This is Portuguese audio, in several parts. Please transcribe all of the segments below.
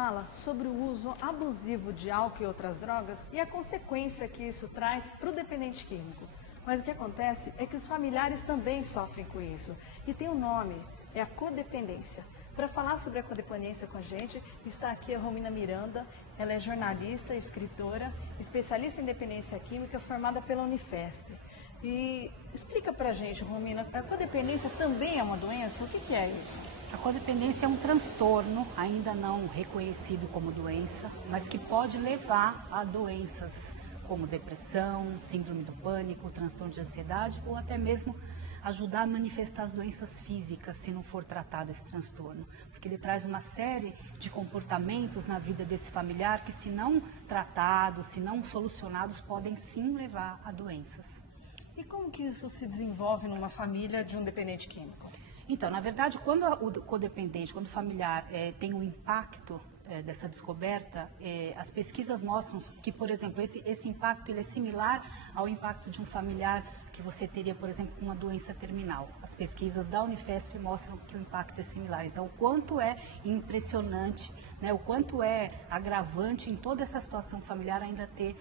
fala sobre o uso abusivo de álcool e outras drogas e a consequência que isso traz para o dependente químico. Mas o que acontece é que os familiares também sofrem com isso. E tem um nome, é a codependência. Para falar sobre a codependência com a gente, está aqui a Romina Miranda. Ela é jornalista, escritora, especialista em dependência química, formada pela Unifesp. E explica pra gente, Romina, a codependência também é uma doença? O que é isso? A codependência é um transtorno, ainda não reconhecido como doença, mas que pode levar a doenças como depressão, síndrome do pânico, transtorno de ansiedade ou até mesmo ajudar a manifestar as doenças físicas se não for tratado esse transtorno. Porque ele traz uma série de comportamentos na vida desse familiar que, se não tratados, se não solucionados, podem sim levar a doenças. E como que isso se desenvolve numa família de um dependente químico? Então, na verdade, quando o codependente, quando o familiar tem um impacto dessa descoberta, as pesquisas mostram que, por exemplo, esse impacto ele é similar ao impacto de um familiar que você teria, por exemplo, com uma doença terminal. As pesquisas da Unifesp mostram que o impacto é similar. Então, o quanto é impressionante, né, o quanto é agravante em toda essa situação familiar ainda ter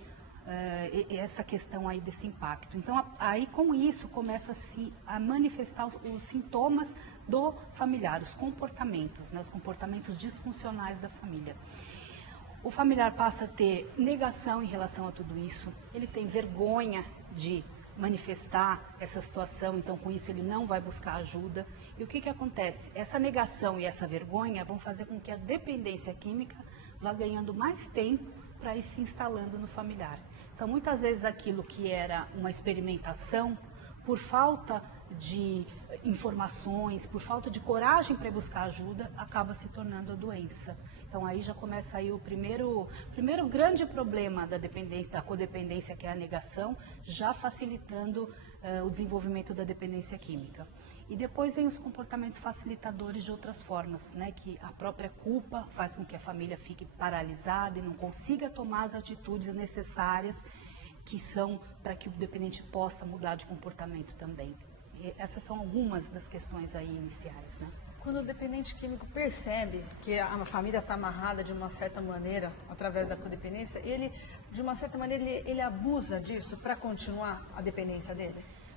essa questão aí desse impacto. Então, aí com isso começa a manifestar os sintomas do familiar, os comportamentos, né, os comportamentos disfuncionais da família. O familiar passa a ter negação em relação a tudo isso, ele tem vergonha de manifestar essa situação, então com isso ele não vai buscar ajuda. E o que acontece? Essa negação e essa vergonha vão fazer com que a dependência química vá ganhando mais tempo para ir se instalando no familiar. Então, muitas vezes aquilo que era uma experimentação, por falta de informações, por falta de coragem para buscar ajuda, acaba se tornando a doença. Então, aí já começa aí o primeiro grande problema da dependência, da codependência, que é a negação, já facilitando o desenvolvimento da dependência química. E depois vem os comportamentos facilitadores de outras formas, né, que a própria culpa faz com que a família fique paralisada e não consiga tomar as atitudes necessárias que são para que o dependente possa mudar de comportamento também. E essas são algumas das questões aí iniciais, né? Quando o dependente químico percebe que a família está amarrada de uma certa maneira, através da codependência, ele, de uma certa maneira, ele abusa disso para continuar a dependência dele?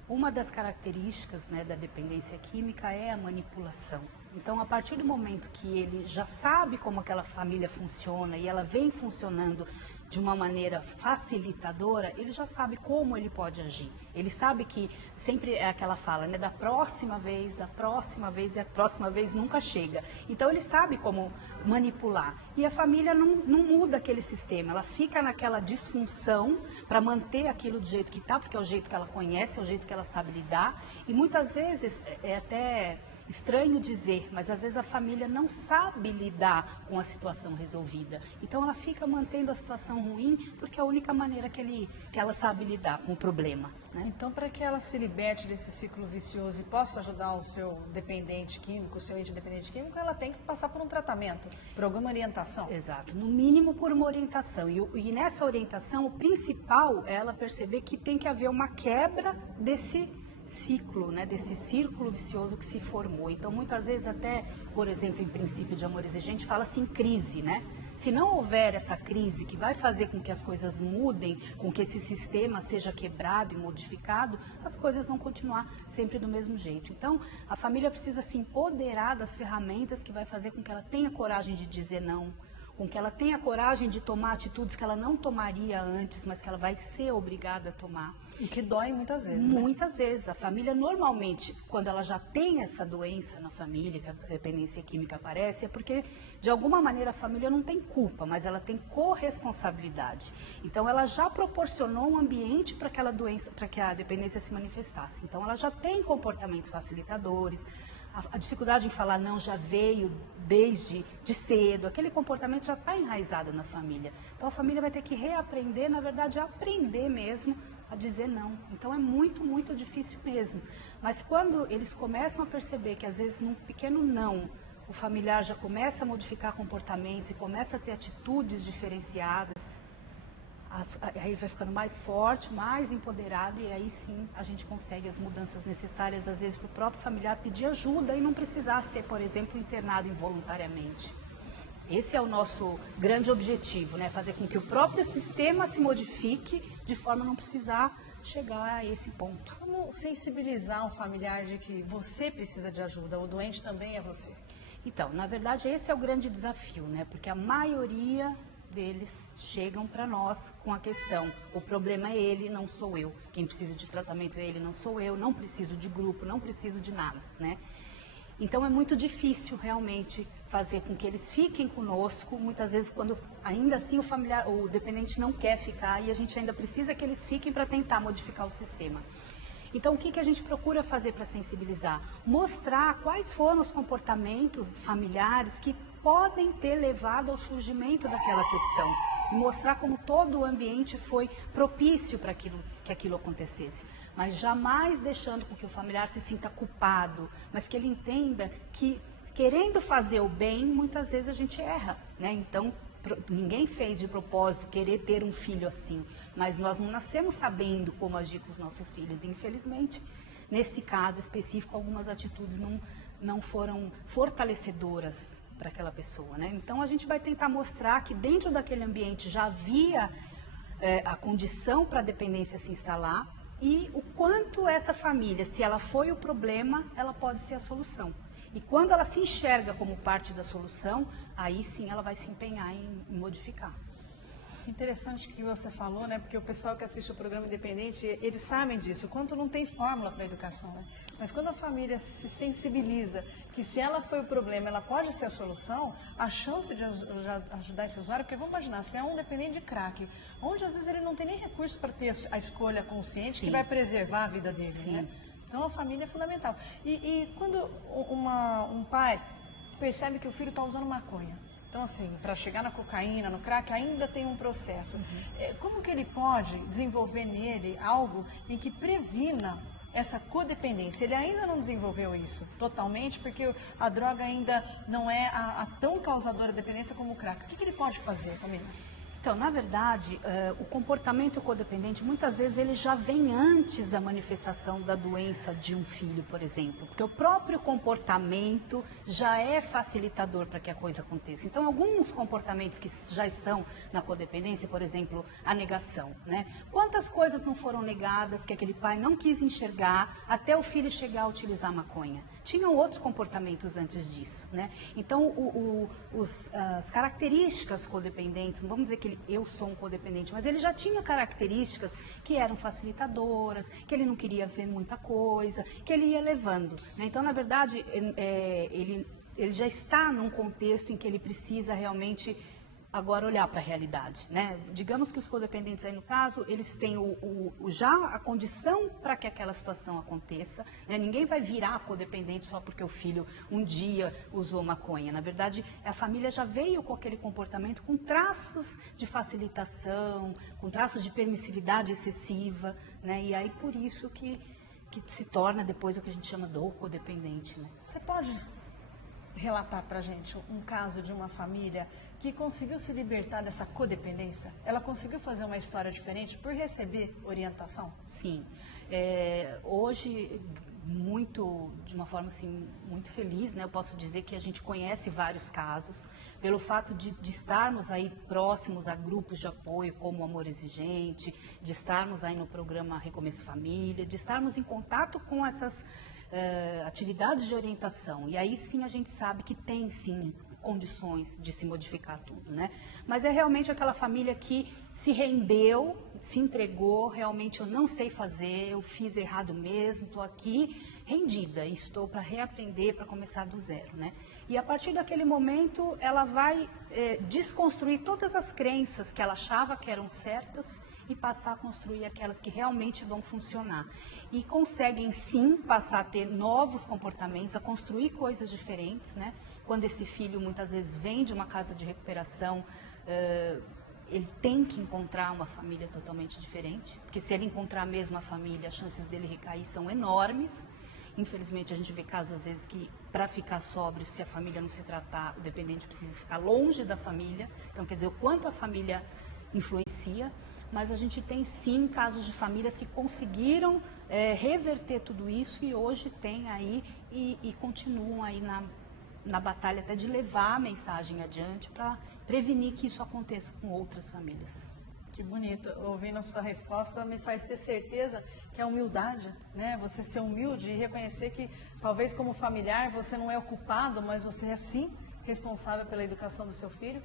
Uma das características, né, da dependência química é a manipulação. Então, a partir do momento que ele já sabe como aquela família funciona e ela vem funcionando de uma maneira facilitadora, ele já sabe como ele pode agir. Ele sabe que sempre é aquela fala, né, da próxima vez, e a próxima vez nunca chega. Então, ele sabe como manipular. E a família não muda aquele sistema, ela fica naquela disfunção para manter aquilo do jeito que está, porque é o jeito que ela conhece, é o jeito que ela sabe lidar. E muitas vezes é até estranho dizer, mas às vezes a família não sabe lidar com a situação resolvida. Então ela fica mantendo a situação ruim porque é a única maneira que ela sabe lidar com o problema, né? Então, para que ela se liberte desse ciclo vicioso e possa ajudar o seu dependente químico, o seu ente dependente químico, ela tem que passar por um tratamento, por alguma orientação. Exato, no mínimo por uma orientação. E nessa orientação, o principal é ela perceber que tem que haver uma quebra desse ciclo, né, desse círculo vicioso que se formou. Então, muitas vezes até, por exemplo, em princípio de amor exigente, fala-se em crise, né? Se não houver essa crise que vai fazer com que as coisas mudem, com que esse sistema seja quebrado e modificado, as coisas vão continuar sempre do mesmo jeito. Então, a família precisa se empoderar das ferramentas que vai fazer com que ela tenha coragem de dizer não, com que ela tenha coragem de tomar atitudes que ela não tomaria antes, mas que ela vai ser obrigada a tomar. E que dói muitas vezes. Muitas vezes. A família, normalmente, quando ela já tem essa doença na família, que a dependência química aparece, é porque, de alguma maneira, a família não tem culpa, mas ela tem corresponsabilidade. Então, ela já proporcionou um ambiente para aquela doença, para que a dependência se manifestasse. Então, ela já tem comportamentos facilitadores. A dificuldade em falar não já veio desde cedo, aquele comportamento já está enraizado na família. Então a família vai ter que reaprender, na verdade, aprender mesmo a dizer não. Então é muito, muito difícil mesmo. Mas quando eles começam a perceber que às vezes num pequeno não, o familiar já começa a modificar comportamentos e começa a ter atitudes diferenciadas, aí ele vai ficando mais forte, mais empoderado, e aí sim a gente consegue as mudanças necessárias, às vezes, para o próprio familiar pedir ajuda e não precisar ser, por exemplo, internado involuntariamente. Esse é o nosso grande objetivo, né? Fazer com que o próprio sistema se modifique de forma a não precisar chegar a esse ponto. Como sensibilizar um familiar de que você precisa de ajuda, o doente também é você? Então, na verdade, esse é o grande desafio, né? Porque a maioria deles chegam para nós com a questão: o problema é ele, não sou eu. Quem precisa de tratamento é ele, não sou eu. Não preciso de grupo, não preciso de nada, né? Então é muito difícil realmente fazer com que eles fiquem conosco, muitas vezes quando ainda assim o familiar, o dependente não quer ficar, e a gente ainda precisa que eles fiquem para tentar modificar o sistema. Então o que a gente procura fazer para sensibilizar? Mostrar quais foram os comportamentos familiares que podem ter levado ao surgimento daquela questão. E mostrar como todo o ambiente foi propício para que aquilo acontecesse. Mas jamais deixando com que o familiar se sinta culpado, mas que ele entenda que, querendo fazer o bem, muitas vezes a gente erra, né? Então, ninguém fez de propósito querer ter um filho assim, mas nós não nascemos sabendo como agir com os nossos filhos. E, infelizmente, nesse caso específico, algumas atitudes não foram fortalecedoras para aquela pessoa, né? Então, a gente vai tentar mostrar que dentro daquele ambiente já havia a condição para a dependência se instalar, e o quanto essa família, se ela foi o problema, ela pode ser a solução. E quando ela se enxerga como parte da solução, aí sim ela vai se empenhar em modificar. Interessante que você falou, né? Porque o pessoal que assiste o programa Independente, eles sabem disso, quanto não tem fórmula para a educação, né? Mas quando a família se sensibiliza que se ela foi o problema, ela pode ser a solução, a chance de ajudar esse usuário, porque vamos imaginar, se é um dependente de crack, onde às vezes ele não tem nem recurso para ter a escolha consciente, Sim. que vai preservar a vida dele, Sim. né? Então a família é fundamental. E quando um pai percebe que o filho está usando maconha, então, assim, para chegar na cocaína, no crack, ainda tem um processo. Como que ele pode desenvolver nele algo em que previna essa codependência? Ele ainda não desenvolveu isso totalmente, porque a droga ainda não é a tão causadora de dependência como o crack. O que ele pode fazer, Camila? Então, na verdade, o comportamento codependente, muitas vezes, ele já vem antes da manifestação da doença de um filho, por exemplo. Porque o próprio comportamento já é facilitador para que a coisa aconteça. Então, alguns comportamentos que já estão na codependência, por exemplo, a negação, né? Quantas coisas não foram negadas que aquele pai não quis enxergar até o filho chegar a utilizar maconha? Tinham outros comportamentos antes disso, né? Então, as características codependentes, não vamos dizer que eu sou um codependente, mas ele já tinha características que eram facilitadoras, que ele não queria ver muita coisa, que ele ia levando, né? Então, na verdade, ele já está num contexto em que ele precisa realmente agora olhar para a realidade, né? Digamos que os codependentes aí no caso, eles têm já a condição para que aquela situação aconteça, né? Ninguém vai virar codependente só porque o filho um dia usou maconha. Na verdade, a família já veio com aquele comportamento com traços de facilitação, com traços de permissividade excessiva, né? E aí por isso que se torna depois o que a gente chama do codependente, né? Você pode relatar para a gente um caso de uma família que conseguiu se libertar dessa codependência? Ela conseguiu fazer uma história diferente por receber orientação? Sim. Hoje, de uma forma assim, muito feliz, né? Eu posso dizer que a gente conhece vários casos, pelo fato de estarmos aí próximos a grupos de apoio como o Amor Exigente, de estarmos aí no programa Recomeço Família, de estarmos em contato com essas atividades de orientação. E aí sim a gente sabe que tem sim condições de se modificar tudo, né? Mas é realmente aquela família que se rendeu, se entregou, realmente eu não sei fazer, eu fiz errado mesmo, estou aqui rendida e estou para reaprender, para começar do zero, né? E a partir daquele momento ela vai desconstruir todas as crenças que ela achava que eram certas e passar a construir aquelas que realmente vão funcionar. E conseguem sim passar a ter novos comportamentos, a construir coisas diferentes, né? Quando esse filho muitas vezes vem de uma casa de recuperação, ele tem que encontrar uma família totalmente diferente, porque se ele encontrar a mesma família, as chances dele recair são enormes. Infelizmente, a gente vê casos, às vezes, que para ficar sóbrio, se a família não se tratar, o dependente precisa ficar longe da família. Então, quer dizer, o quanto a família influencia. Mas a gente tem, sim, casos de famílias que conseguiram reverter tudo isso e hoje tem aí e continuam aí na batalha até de levar a mensagem adiante para prevenir que isso aconteça com outras famílias. Que bonito. Ouvindo a sua resposta me faz ter certeza que a humildade, né? Você ser humilde e reconhecer que talvez como familiar você não é o culpado, mas você é sim responsável pela educação do seu filho,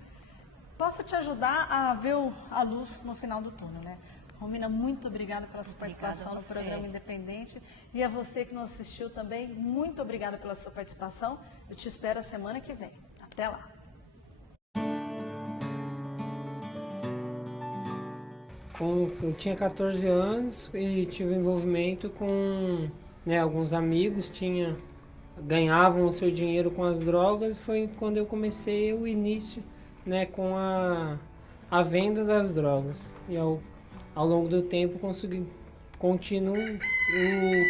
possa te ajudar a ver a luz no final do túnel, né? Romina, muito obrigada pela sua participação no programa Independente. E a você que nos assistiu também, muito obrigada pela sua participação. Eu te espero a semana que vem. Até lá! Eu tinha 14 anos e tive envolvimento com, né, alguns amigos, ganhavam o seu dinheiro com as drogas. Foi quando eu comecei o início, né, com a venda das drogas. E ao longo do tempo continuo o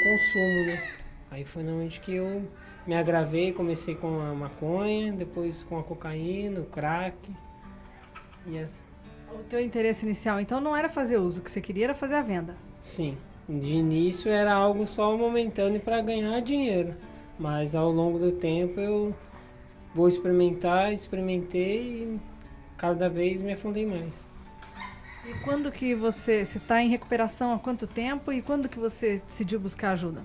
consumo, né? Aí foi onde que eu me agravei, comecei com a maconha, depois com a cocaína, o crack. O teu interesse inicial, então, não era fazer uso, o que você queria era fazer a venda? Sim, de início era algo só momentâneo para ganhar dinheiro, mas ao longo do tempo eu vou experimentei e cada vez me afundei mais. E quando que você está em recuperação há quanto tempo e quando que você decidiu buscar ajuda?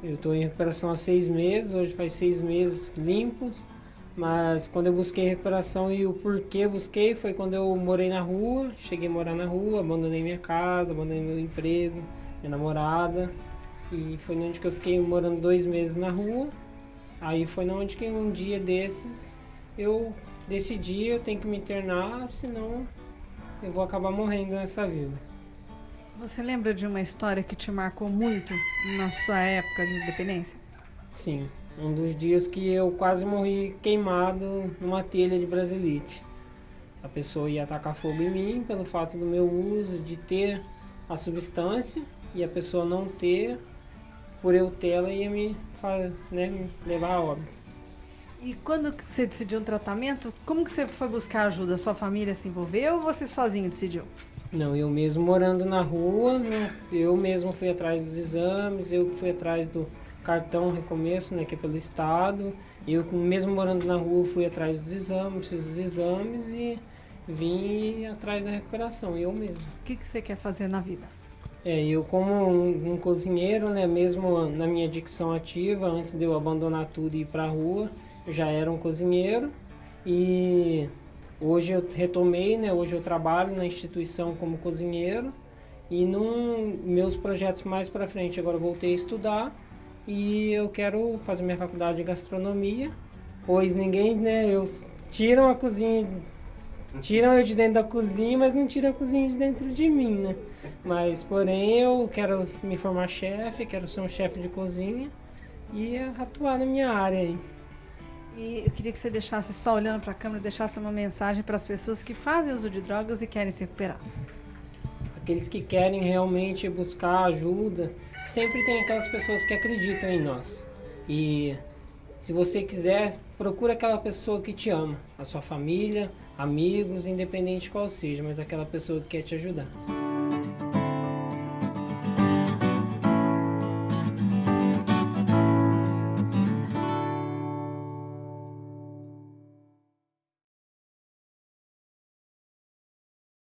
Eu estou em recuperação há 6 meses, hoje faz 6 meses limpos, mas quando eu busquei recuperação e o porquê busquei foi quando eu morei na rua, cheguei a morar na rua, abandonei minha casa, abandonei meu emprego, minha namorada, e foi onde que eu fiquei morando 2 meses na rua. Aí foi onde que um dia desses eu decidi, eu tenho que me internar, senão eu vou acabar morrendo nessa vida. Você lembra de uma história que te marcou muito na sua época de dependência? Sim, um dos dias que eu quase morri queimado numa telha de brasilite. A pessoa ia atacar fogo em mim pelo fato do meu uso, de ter a substância, e a pessoa não ter, por eu ter, ela ia me levar a óbito. E quando você decidiu um tratamento, como que você foi buscar ajuda? Sua família se envolveu ou você sozinho decidiu? Não, eu mesmo morando na rua, eu mesmo fui atrás dos exames, eu fui atrás do cartão recomeço, né, que é pelo estado. Eu mesmo morando na rua fui atrás dos exames, fiz os exames e vim atrás da recuperação, eu mesmo. O que você quer fazer na vida? Eu como um cozinheiro, né, mesmo na minha adicção ativa, antes de eu abandonar tudo e ir para a rua, eu já era um cozinheiro e hoje eu retomei, né, hoje eu trabalho na instituição como cozinheiro e meus projetos mais para frente, agora eu voltei a estudar e eu quero fazer minha faculdade de gastronomia, pois ninguém, né, tiram eu de dentro da cozinha, mas não tiram a cozinha de dentro de mim, né? Mas, porém, eu quero me formar chefe, quero ser um chefe de cozinha e atuar na minha área aí. E eu queria que você deixasse, só olhando para a câmera, deixasse uma mensagem para as pessoas que fazem uso de drogas e querem se recuperar. Aqueles que querem realmente buscar ajuda, sempre tem aquelas pessoas que acreditam em nós. E se você quiser, procura aquela pessoa que te ama, a sua família, amigos, independente qual seja, mas aquela pessoa que quer te ajudar.